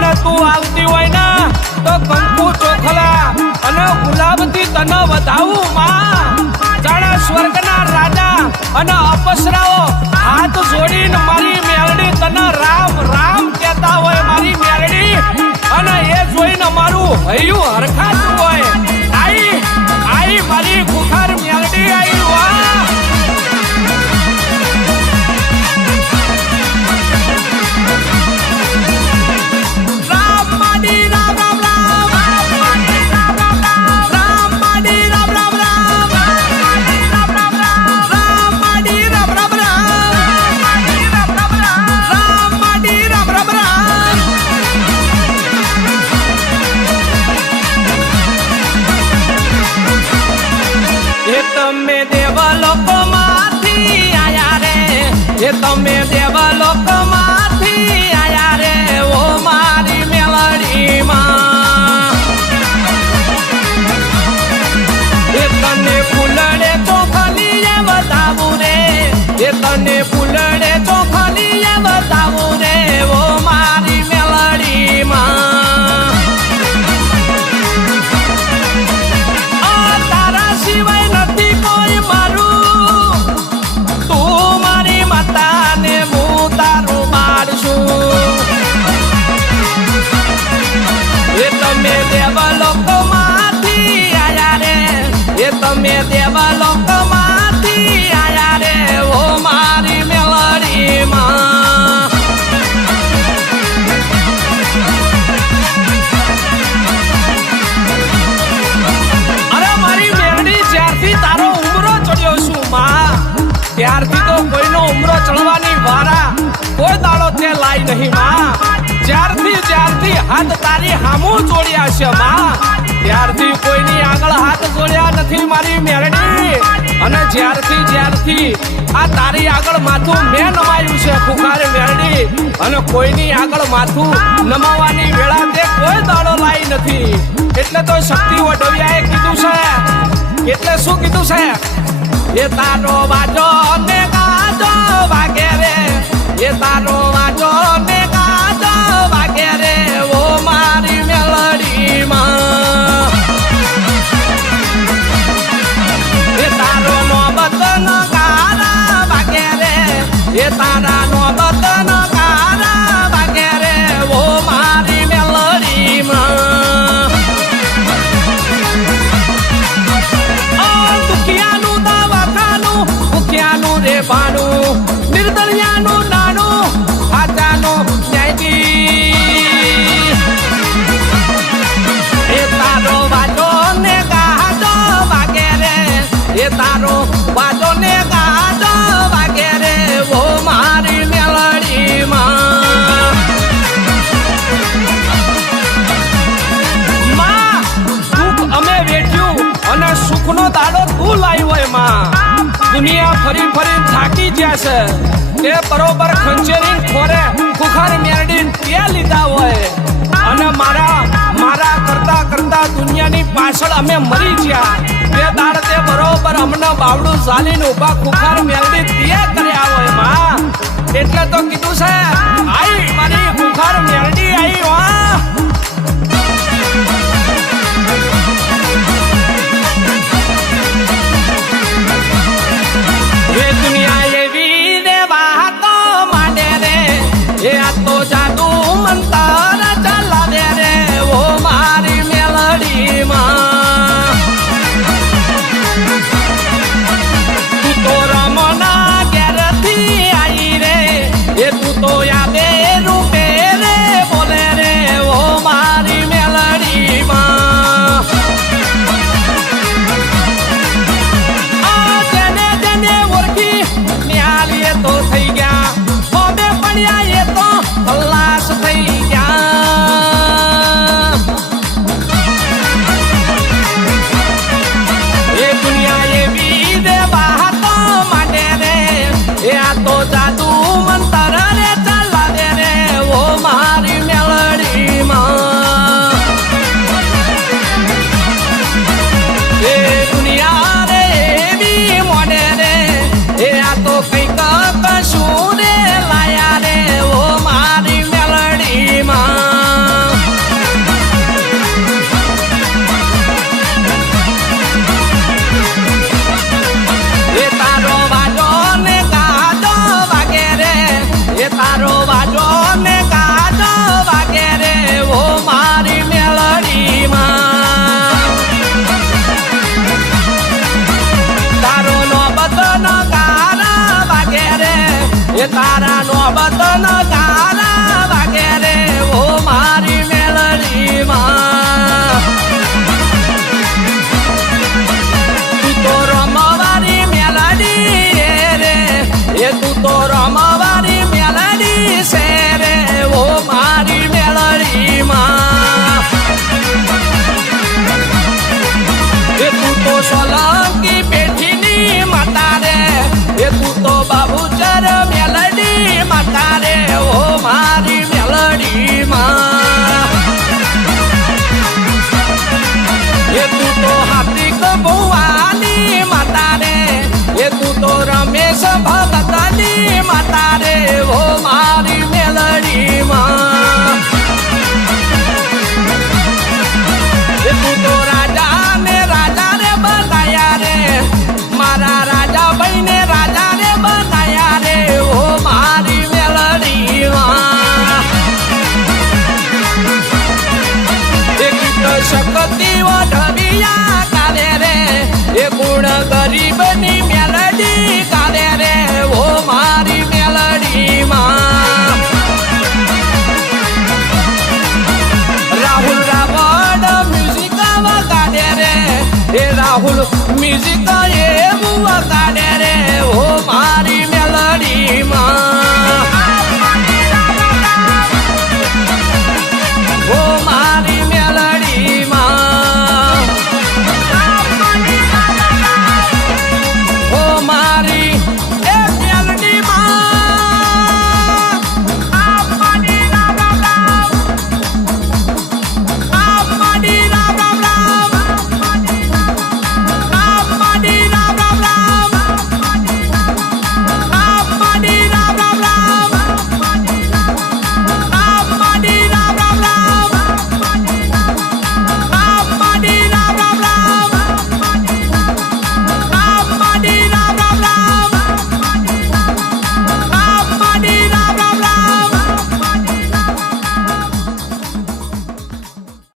અને તું આવતી હોય ને તો કંકુ ચોખલા અને ગુલાબથી તને વધાવું માં. જાણે સ્વર્ગના રાજા અને અપસરાઓ હાથ જોડીને મારી મેલડી તને રામ રામ કહેતા હોય મારી મેલડી. અને એ જોઈને મારું હૈયું હરખાતું હોય. આઈ આઈ મારી ખુખાર મેલડી આઈ વાહ. તમે દેવલોકમાંથી આયા રે, એ તમે દેવલોકમાંથી આયા રે ઓ મારી મેલડીમાં. એ તને ફૂલડે ચોખલીએ બતાવું રે, એ તને ફૂલડે ચોખલીએ બતાવું રે ઓ મારી મેલડીમાં. તમે દેવલોકમાંથી આયા રે ઓ મારી મેલડીમાં. અરે મારી મેલડી જ્યારથી તારો ઉમરો ચડ્યો છું માં, ત્યારથી તો કોઈનો ઉમરો ચડવાની વારા કોઈ દાડો તે લાઈ નહીં માં. જ્યારથી હાથ તારી હામું જોડ્યા છે માં, ત્યારથી કોઈની આગળ હાથ જોડ્યા નથી મારી મેરડી. અને જ્યારથી આ તારી આગળ માથું મેં નમાયું છે ખુખાર મેરડી, અને કોઈની આગળ માથું નમાવાની વેળા તે કોઈ દાડો લાઈ નથી. એટલે તો શક્તિ વડોવિયાએ કીધું છે, એટલે શું કીધું છે? એ તારો વાજો ને ગાજો વાગે રે, એ તારો વાજો ને ગાજો વાગે રે ઓ મારી મેલડીમાં. એ તારો નોબત નો ગારા વાગે રે, એ તારા નોબત નો ગારા વાગે રે ઓ મારી મેલડીમાં. દુખિયાનું દવાખાનું, ભૂખ્યાનું રેવાનું, નિર્દલિયાનું નાનું, આચાનું ન્યાયજી. એ તારો વાજો ને ગાજો વાગે રે, એ તારો વાજો ને ગાજો વાગે રે ઓ મારી મેલડીમાં. માં દુઃખ અમે વેઠ્યું અને સુખનો દાડો તું લાવી હોય માં. દુનિયા ફરી થાકી ગયા છે, તે બરોબર ખંચેરી ખોરે ખુખાર મેરડી તે લીધા હોય. અને મારા કરતા દુનિયાની પાછળ અમે મરી ગયા. તે દાડ તે બરોબર અમને બાવડું ઝાલીને ઉભા ખુખાર મેરડી તે કર્યા હોય માં. એટલે તો કીધું છે આઈ મારી ખુખાર મેરડી આઈ વાહ. એ દુનિયા એવી ને વાતો માંડે રે, એ આ તો જાદુ મંતર ચલાવે રે ઓ મારી મેલડીમાં. તું તો રમના ઘેરથી આઈ રે, એ તું તો યાદે રૂપે રે બોલે એ તારા નો બતન તારા વાગે રે ઓ મારી મેલડીમાં તું તો રમવાની મેલડી રે એ તું તો રમવાની મેલડી છે રે ઓ મારી મેલડીમાં એ તું તો સોલંકી પેઠીની માતા રે એ તું તો બાબુચર મેલડી માતા રે ઓ મારી મેલડીમાં એ તું તો હાર્દિક ભુવાની માતા રે એ તું તો રમેશ ભગતની માતા રે ઓ મારી મેલડીમાં એ તું તો રાજા ને રાજા રે બનાયા રે મારા રાજા ભાઈ ને રાજા રે બનાયા રે ઓ મારી મેલડીમાં એ ગીત શક્તિઓ ઢવિયા ગાવે રે એ ગુણ ગરીબની મેલડી ગાવે રે ઓ મારી મેલડીમાં રાહુલ રાવણ મ્યુઝિક વગાડે રે એ રાહુલ મ્યુઝિક એવું વગાડે રે ઓ મારી મેલડીમાં